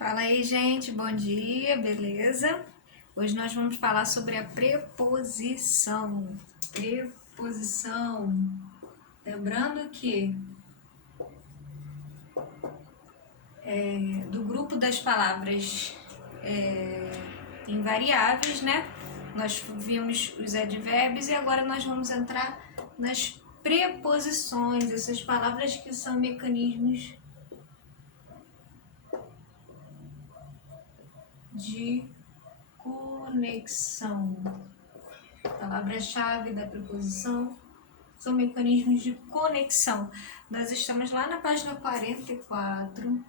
Fala aí, gente, bom dia, beleza? Hoje nós vamos falar sobre a preposição. Preposição. Lembrando que do grupo das palavras invariáveis, né? Nós vimos os advérbios e agora nós vamos entrar nas preposições, essas palavras que são mecanismos de conexão. Palavra-chave da preposição são mecanismos de conexão. Nós estamos lá na página 44.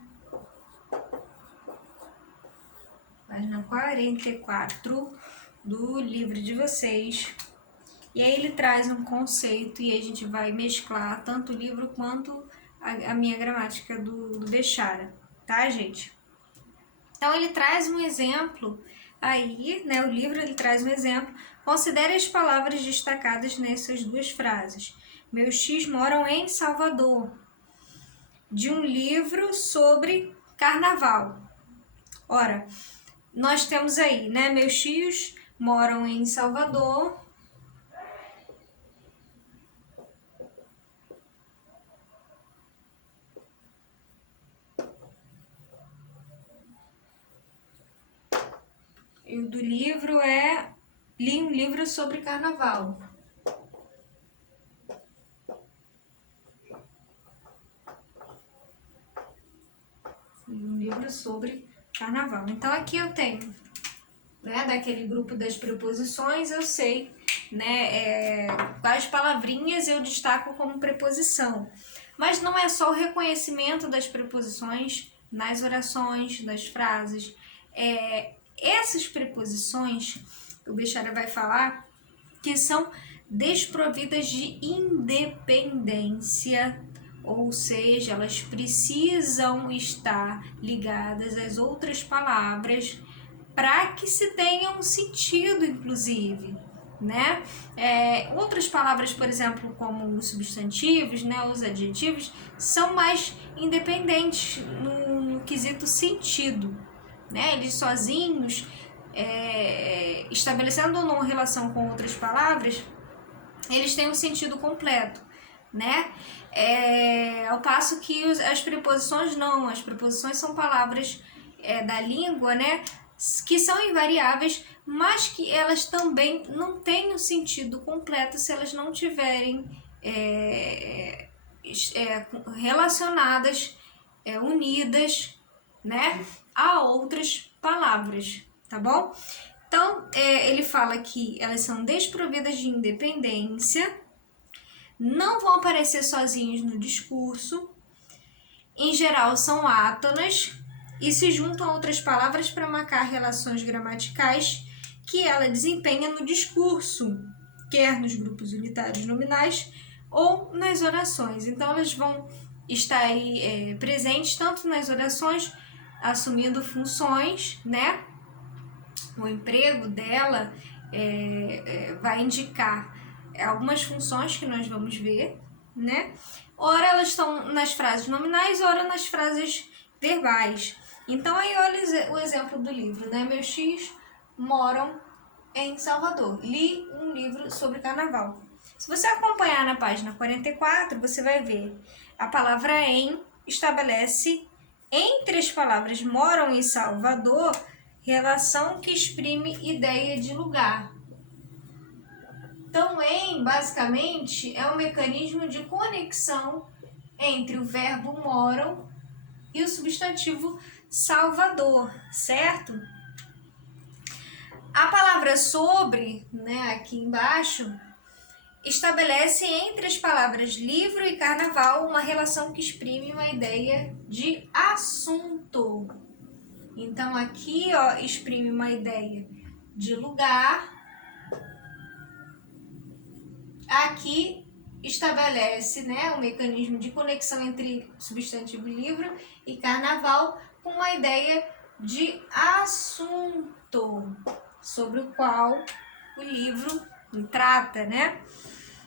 Página 44 do livro de vocês. E aí ele traz um conceito e a gente vai mesclar tanto o livro quanto a minha gramática do Bechara, tá, gente? Então ele traz um exemplo aí, né? O livro ele traz um exemplo. Considere as palavras destacadas nessas duas frases. Meus X moram em Salvador. De um livro sobre carnaval. Ora, nós temos aí, né? Meus X moram em Salvador. E o do livro li um livro sobre carnaval. Li um livro sobre carnaval. Então aqui eu tenho, né, daquele grupo das preposições, eu sei, né, quais palavrinhas eu destaco como preposição. Mas não é só o reconhecimento das preposições nas orações, das frases. Essas preposições, o Bechara vai falar, que são desprovidas de independência, ou seja, elas precisam estar ligadas às outras palavras para que se tenha um sentido, inclusive, né? Outras palavras, por exemplo, como os substantivos, né, os adjetivos, são mais independentes no quesito sentido, né? Eles sozinhos, estabelecendo ou não relação com outras palavras, eles têm um sentido completo, né? Ao passo que as preposições não, as preposições são palavras da língua, né, que são invariáveis, mas que elas também não têm um sentido completo se elas não tiverem relacionadas, unidas, né, a outras palavras, tá bom? Então, ele fala que elas são desprovidas de independência, não vão aparecer sozinhos no discurso, em geral são átonas e se juntam a outras palavras para marcar relações gramaticais que ela desempenha no discurso, quer nos grupos unitários nominais ou nas orações. Então, elas vão estar aí presentes tanto nas orações, assumindo funções, né? O emprego dela vai indicar algumas funções que nós vamos ver, né? Ora elas estão nas frases nominais, ora nas frases verbais. Então aí olha o exemplo do livro, né? Meus X moram em Salvador. Li um livro sobre carnaval. Se você acompanhar na página 44, você vai ver a palavra em estabelece entre as palavras moram em Salvador relação que exprime ideia de lugar. Então, basicamente, é um mecanismo de conexão entre o verbo moram e o substantivo Salvador, certo? A palavra sobre, né, aqui embaixo, estabelece entre as palavras livro e carnaval uma relação que exprime uma ideia de assunto. Então, aqui, ó, exprime uma ideia de lugar. Aqui estabelece, né, um mecanismo de conexão entre substantivo livro e carnaval com uma ideia de assunto sobre o qual o livro trata, né?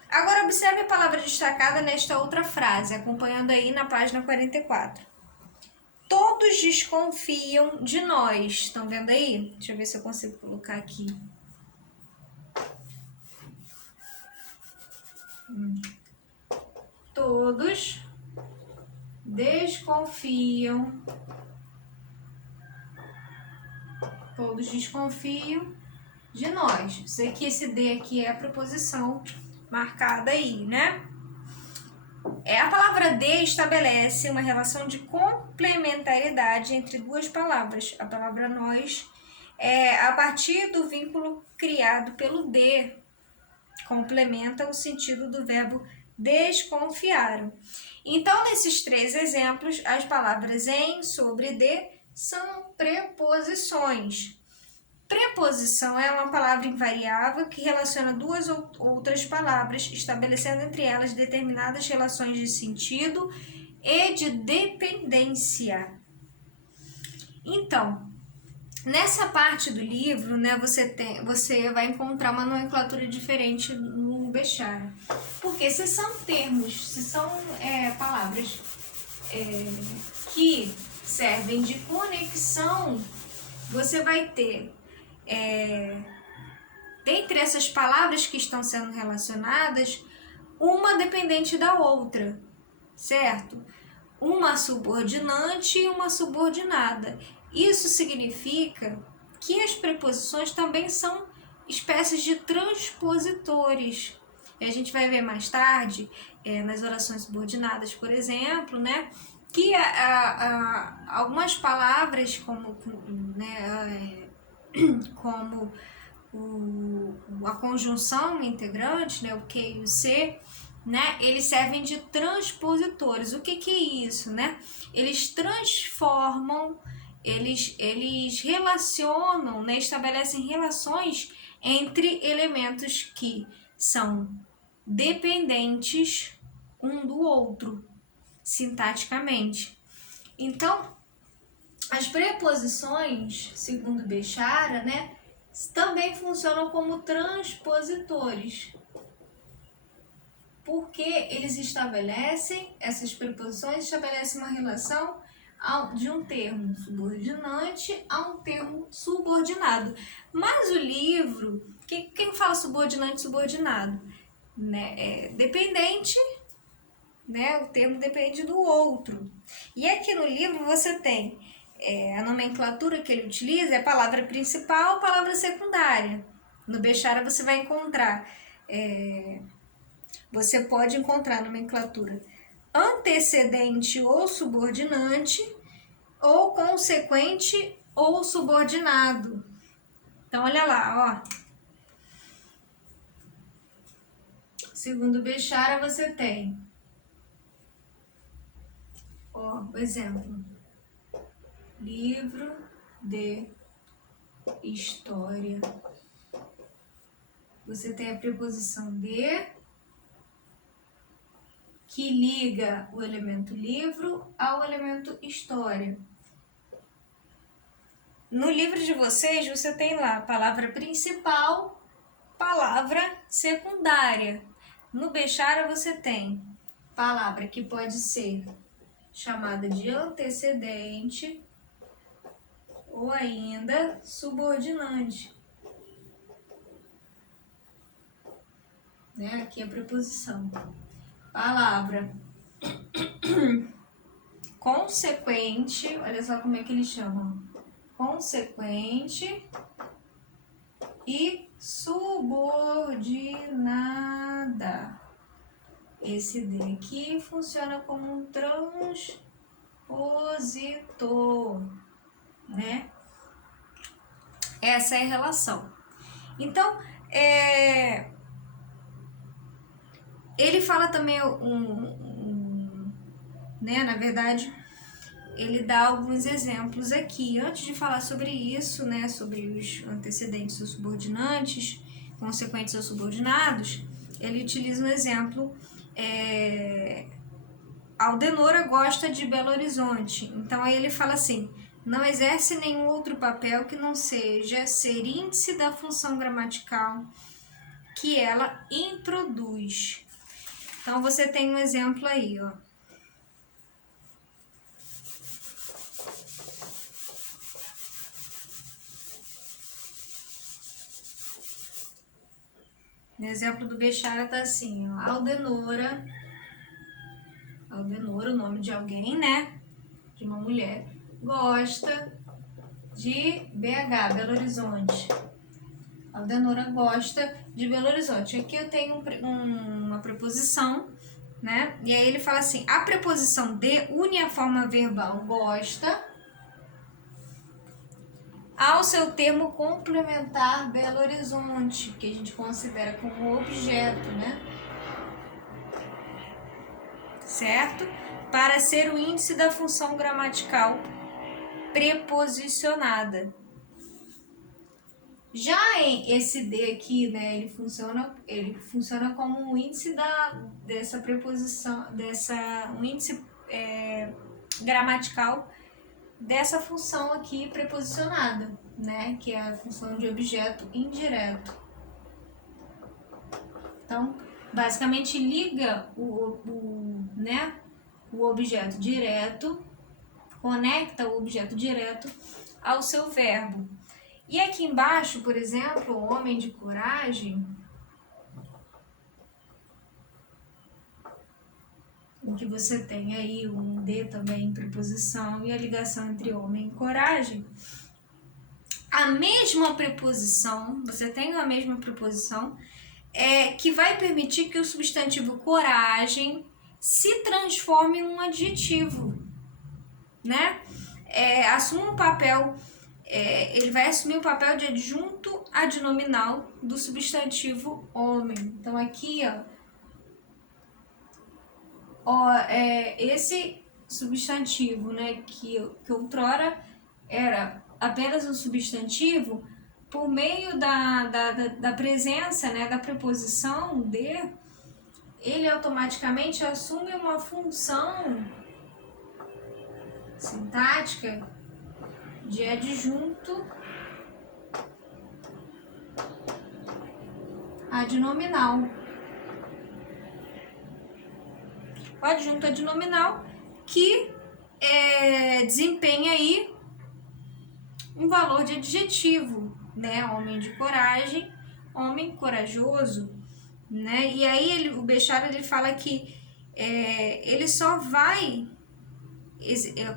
Agora, observe a palavra destacada nesta outra frase, acompanhando aí na página 44. Todos desconfiam de nós. Estão vendo aí? Deixa eu ver se eu consigo colocar aqui. Todos desconfiam. Todos desconfiam de nós. Sei que esse D aqui é a preposição marcada aí, né? A palavra de estabelece uma relação de complementaridade entre duas palavras. A palavra nós a partir do vínculo criado pelo de, complementa o sentido do verbo desconfiaram. Então, nesses 3 exemplos, as palavras em, sobre, de são preposições. Preposição é uma palavra invariável que relaciona duas ou outras palavras, estabelecendo entre elas determinadas relações de sentido e de dependência. Então, nessa parte do livro, né, você vai encontrar uma nomenclatura diferente no Bechara. Porque se são termos, se são palavras que servem de conexão, você vai ter, dentre essas palavras que estão sendo relacionadas, uma dependente da outra, certo? Uma subordinante e uma subordinada. Isso significa que as preposições também são espécies de transpositores. E a gente vai ver mais tarde, nas orações subordinadas, por exemplo, né, que algumas palavras como a conjunção integrante, né, o que e o se, né, eles servem de transpositores. O que é isso, né? Eles transformam, eles relacionam, né, estabelecem relações entre elementos que são dependentes um do outro, sintaticamente. Então, as preposições, segundo Bechara, né, também funcionam como transpositores, porque eles essas preposições estabelecem uma relação de um termo subordinante a um termo subordinado. Mas o livro, quem fala subordinante e subordinado? Né? Dependente, né? O termo depende do outro. E aqui no livro você tem a nomenclatura que ele utiliza, é palavra principal, palavra secundária. No Bechara você vai encontrar, você pode encontrar a nomenclatura antecedente ou subordinante, ou consequente ou subordinado. Então, olha lá, ó. Segundo Bechara, você tem, ó, o exemplo. Livro de história. Você tem a preposição de, que liga o elemento livro ao elemento história. No livro de vocês, você tem lá palavra principal, palavra secundária. No Bechara, você tem palavra que pode ser chamada de antecedente ou ainda subordinante. Né? Aqui é a preposição. Palavra consequente, olha só como é que eles chamam. Consequente e subordinada. Esse D aqui funciona como um transpositor, né? Essa é a relação. Então, ele fala também né, na verdade, ele dá alguns exemplos aqui. Antes de falar sobre isso, né, sobre os antecedentes ou subordinantes, consequentes ou subordinados, ele utiliza um exemplo. Aldenora gosta de Belo Horizonte. Então, aí ele fala assim: não exerce nenhum outro papel que não seja ser índice da função gramatical que ela introduz. Então, você tem um exemplo aí, ó. No exemplo do Bechara tá assim, ó, Aldenora, o nome de alguém, né? De uma mulher, gosta de BH, Belo Horizonte. A Aldenora gosta de Belo Horizonte. Aqui eu tenho uma preposição, né? E aí ele fala assim, a preposição de une a forma verbal gosta ao seu termo complementar Belo Horizonte, que a gente considera como objeto, né? Certo? Para ser o índice da função gramatical preposicionada. Já esse D aqui, né, ele funciona como um índice dessa preposição, um índice gramatical dessa função aqui preposicionada, né, que é a função de objeto indireto. Então, basicamente liga o objeto direto, conecta o objeto direto ao seu verbo. E aqui embaixo, por exemplo, homem de coragem, em que você tem aí um D também em preposição e a ligação entre homem e coragem, a mesma preposição, você tem a mesma preposição, que vai permitir que o substantivo coragem se transforme em um adjetivo, né? Assuma um papel, ele vai assumir o papel de adjunto adnominal do substantivo homem. Então aqui, esse substantivo, né, que outrora era apenas um substantivo, por meio da presença, né, da preposição de, ele automaticamente assume uma função sintática de adjunto adnominal. O adjunto adnominal que desempenha aí um valor de adjetivo, né? Homem de coragem, homem corajoso, né? E aí o Bechara ele fala que ele só vai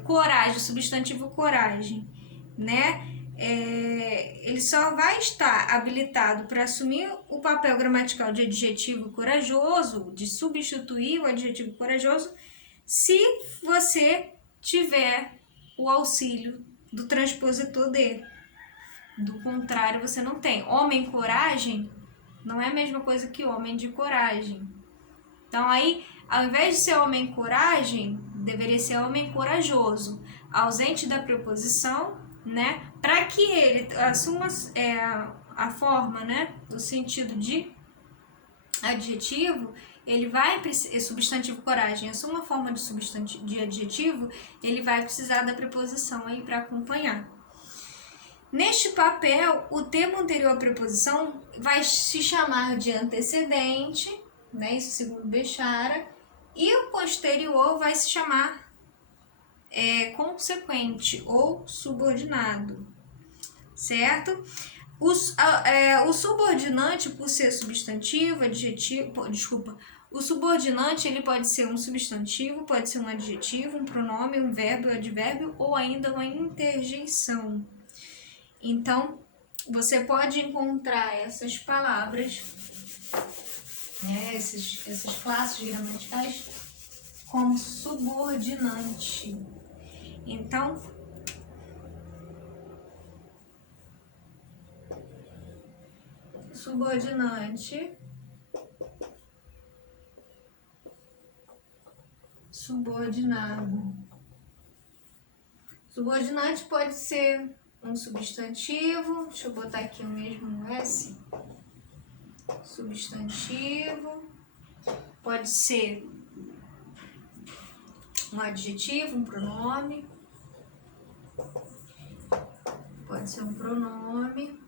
coragem, substantivo coragem, né? Ele só vai estar habilitado para assumir o papel gramatical de adjetivo corajoso, de substituir o adjetivo corajoso, se você tiver o auxílio do transpositor de. Do contrário, você não tem. Homem coragem não é a mesma coisa que homem de coragem. Então aí, ao invés de ser homem coragem, deveria ser homem corajoso, ausente da preposição, né? Para que ele assuma a forma, né? O sentido de adjetivo, ele vai substantivo coragem, assuma a forma de adjetivo, ele vai precisar da preposição aí para acompanhar. Neste papel, o termo anterior à preposição vai se chamar de antecedente, né? Isso segundo Bechara, e o posterior vai se chamar consequente ou subordinado, certo? O subordinante, por ser substantivo, o subordinante ele pode ser um substantivo, pode ser um adjetivo, um pronome, um verbo, um advérbio ou ainda uma interjeição. Então, você pode encontrar essas palavras, né, essas classes gramaticais, como subordinante. Então, subordinante, subordinado. Subordinante pode ser um substantivo, deixa eu botar aqui o mesmo S, substantivo, pode ser um adjetivo, um pronome, pode ser um pronome,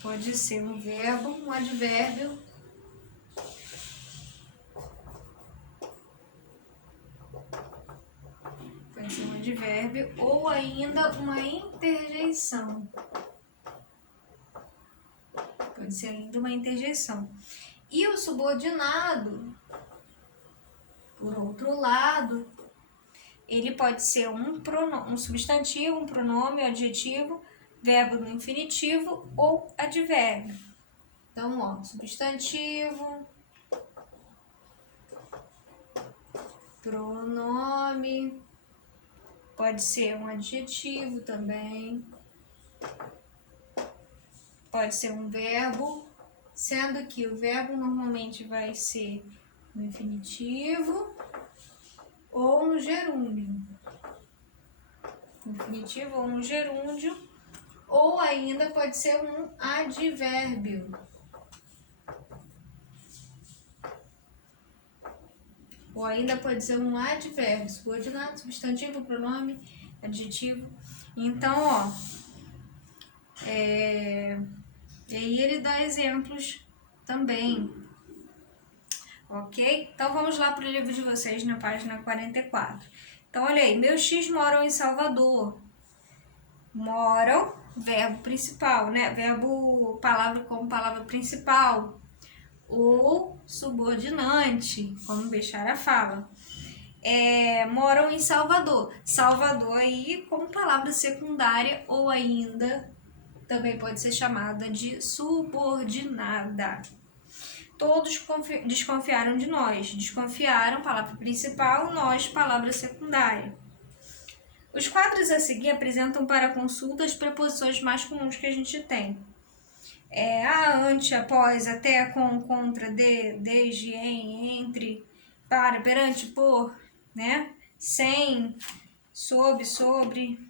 pode ser um verbo, um advérbio, pode ser um advérbio ou ainda uma interjeição. Pode ser ainda uma interjeição. E o subordinado, por outro lado, ele pode ser um substantivo, um pronome, um adjetivo, verbo no infinitivo ou advérbio. Então, ó, substantivo, pronome, pode ser um adjetivo também, pode ser um verbo, sendo que o verbo normalmente vai ser no infinitivo ou no gerúndio. No infinitivo ou no gerúndio, ou ainda pode ser um advérbio. Ou ainda pode ser um advérbio, subordinado, substantivo, pronome, adjetivo. Então, ó, e aí ele dá exemplos também, ok? Então, vamos lá para o livro de vocês na página 44. Então, olha aí, meus X moram em Salvador. Moram, verbo principal, né? Verbo, palavra como palavra principal. Ou subordinante, como Bechara fala. Moram em Salvador. Salvador aí como palavra secundária ou ainda também pode ser chamada de subordinada. Todos desconfiaram de nós. Desconfiaram, palavra principal, nós, palavra secundária. Os quadros a seguir apresentam para consulta as preposições mais comuns que a gente tem. A, ante, após, até, com, contra, de, desde, em, entre, para, perante, por, né? Sem, sob, sobre,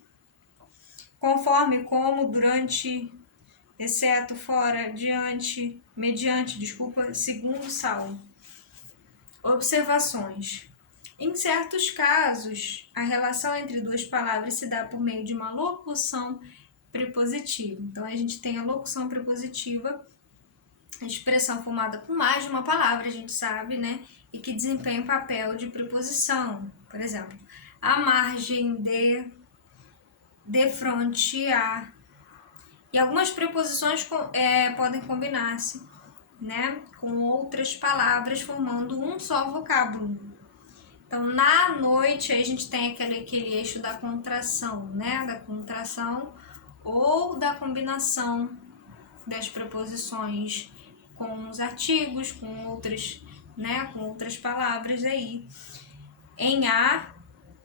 conforme, como, durante, exceto, fora, diante, mediante, desculpa, segundo salvo. Observações. Em certos casos, a relação entre duas palavras se dá por meio de uma locução prepositiva. Então, a gente tem a locução prepositiva, a expressão formada com mais de uma palavra, a gente sabe, né? E que desempenha o papel de preposição. Por exemplo, à margem de, defronte a. E algumas preposições podem combinar-se, né, com outras palavras, formando um só vocábulo. Então, na noite, aí a gente tem aquele eixo da contração, né? Da contração ou da combinação das preposições com os artigos, com outras, né? Com outras palavras aí. Em a,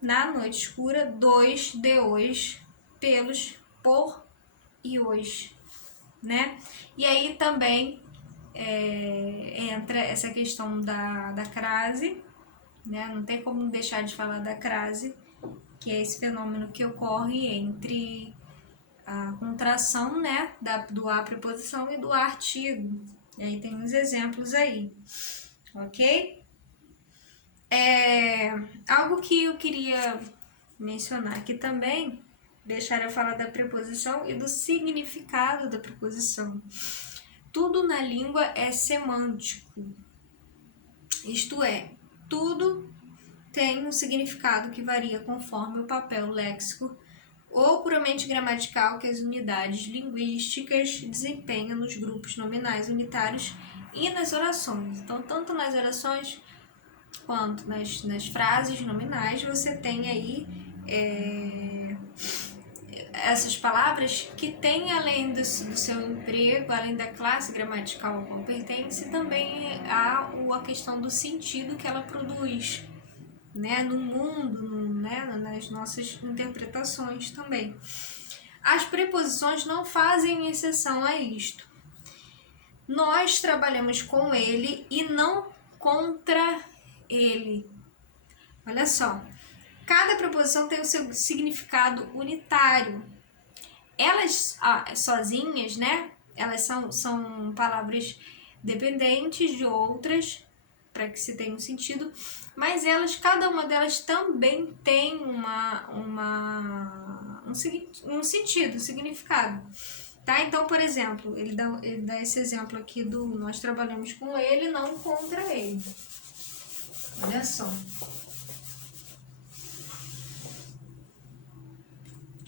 na noite escura, dois, de hoje, pelos, por e hoje, né? E aí também entra essa questão da crase, né? Não tem como deixar de falar da crase, que é esse fenômeno que ocorre entre a contração, né, do a preposição e do artigo. E aí tem uns exemplos aí, ok? Algo que eu queria mencionar aqui também, deixar eu falar da preposição e do significado da preposição. Tudo na língua é semântico, isto é, tudo tem um significado que varia conforme o papel léxico ou puramente gramatical que as unidades linguísticas desempenham nos grupos nominais unitários e nas orações. Então, tanto nas orações quanto nas frases nominais, você tem aí essas palavras que têm, além do seu emprego, além da classe gramatical ao qual pertence, também há a questão do sentido que ela produz, né, no mundo, né, nas nossas interpretações também. As preposições não fazem exceção a isto. Nós trabalhamos com ele e não contra ele. Olha só, cada preposição tem o seu significado unitário. Elas sozinhas, né, elas são palavras dependentes de outras, para que se tenha um sentido, mas cada uma delas também tem um sentido, um significado. Tá? Então, por exemplo, ele dá esse exemplo aqui do nós trabalhamos com ele, não contra ele. Olha só.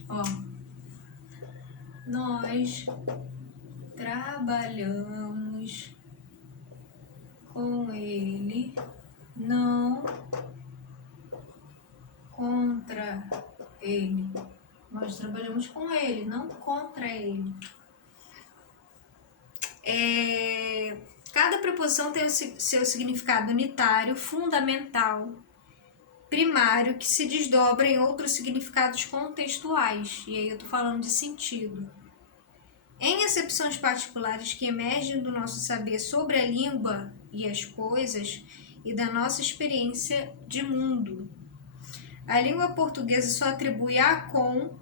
Ó. Nós trabalhamos com ele, não contra ele. Nós trabalhamos com ele, não contra ele. Cada preposição tem o seu significado unitário, fundamental, primário, que se desdobra em outros significados contextuais. E aí eu tô falando de sentido. Em acepções particulares que emergem do nosso saber sobre a língua e as coisas e da nossa experiência de mundo. A língua portuguesa só atribui a com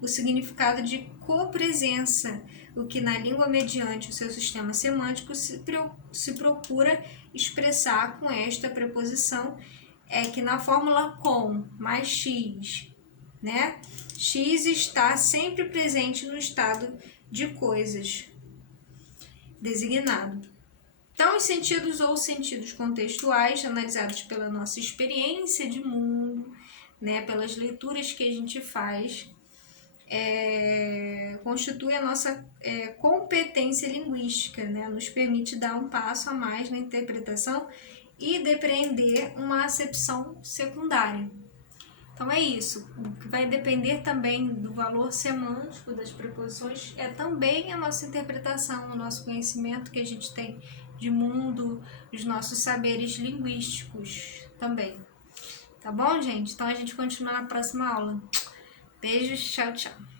o significado de copresença, o que na língua mediante o seu sistema semântico se procura expressar com esta preposição, é que na fórmula com mais x, né? X está sempre presente no estado de coisas designado. Então, os sentidos ou sentidos contextuais, analisados pela nossa experiência de mundo, né, pelas leituras que a gente faz, constitui a nossa competência linguística, né, nos permite dar um passo a mais na interpretação e depreender uma acepção secundária. Então é isso, o que vai depender também do valor semântico das preposições é também a nossa interpretação, o nosso conhecimento que a gente tem de mundo, os nossos saberes linguísticos também. Tá bom, gente? Então a gente continua na próxima aula. Beijos, tchau, tchau.